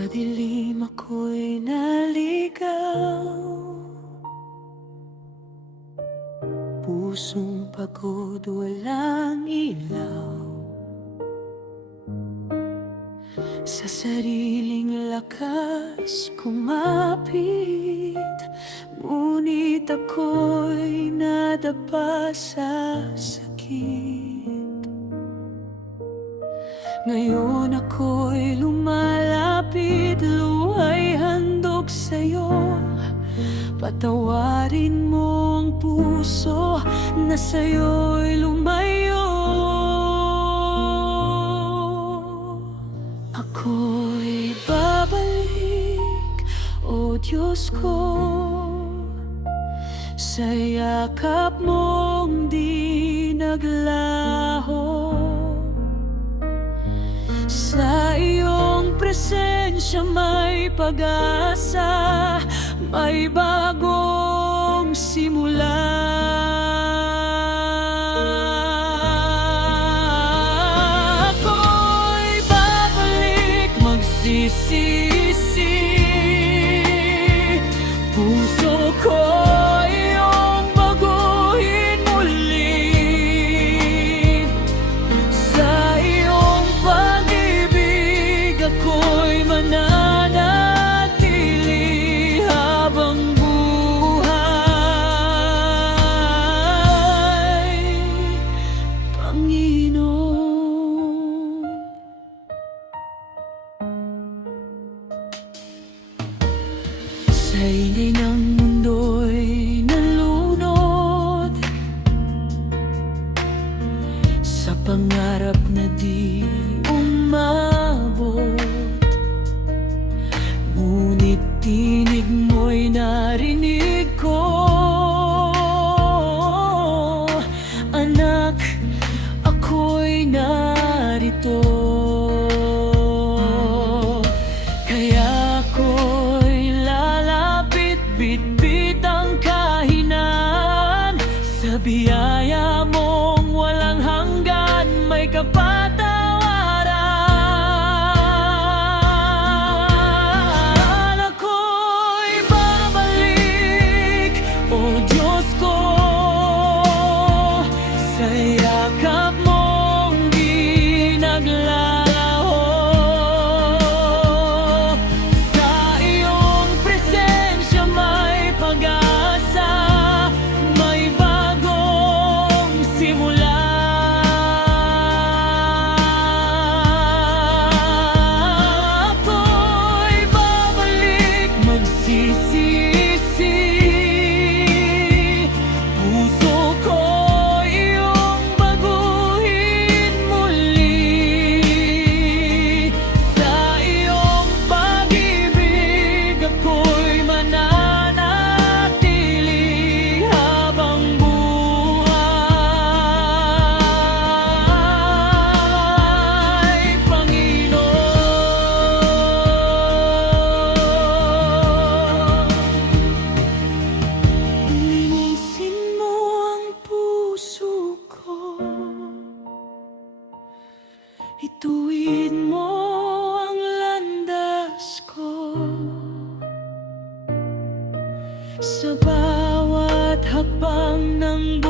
Sa dilim ako'y naligaw, pusong pagod walang ilaw. Sa sariling lakas kumapit, ngunit ako'y nadapa sa sakit. Ngayon ako'y lumalapit, luha'y handog sa'yo. Patawarin mo ang puso na sa'yo'y lumayo. Ako'y babalik, o Diyos ko, sa yakap mong di naglaho. Sa iyong presensya may pag-asa, may bagong simula. Ako'y babalik, magsisisi, puso ko iyong baguhin muli. Sa iyong pag-ibig ako'y mananatili habang buhay, Panginoon. Sa ingay ng mundo'y nalunod, sa pangarap na di umabot, ngunit tinig mo'y narinig ko. Anak, ako'y narito. Kaya ako'y lalapit, bitbit ang kahinaan. Sa biyaya mong walang hanggan, may kapatawaran. Ako'y babalik, o Diyos ko, sa yakap mong di naglalaho. Sa iyong presensya may pag-asa, may bagong simula. Ako'y babalik, magsisisi, puso ko iyong baguhin muli. Sa iyong pag-ibig ako'y mananatili habang buhay, Panginoon. Linisin mo ang puso ko, ituwid mo ang landas ko. Sa bawat hakbang ng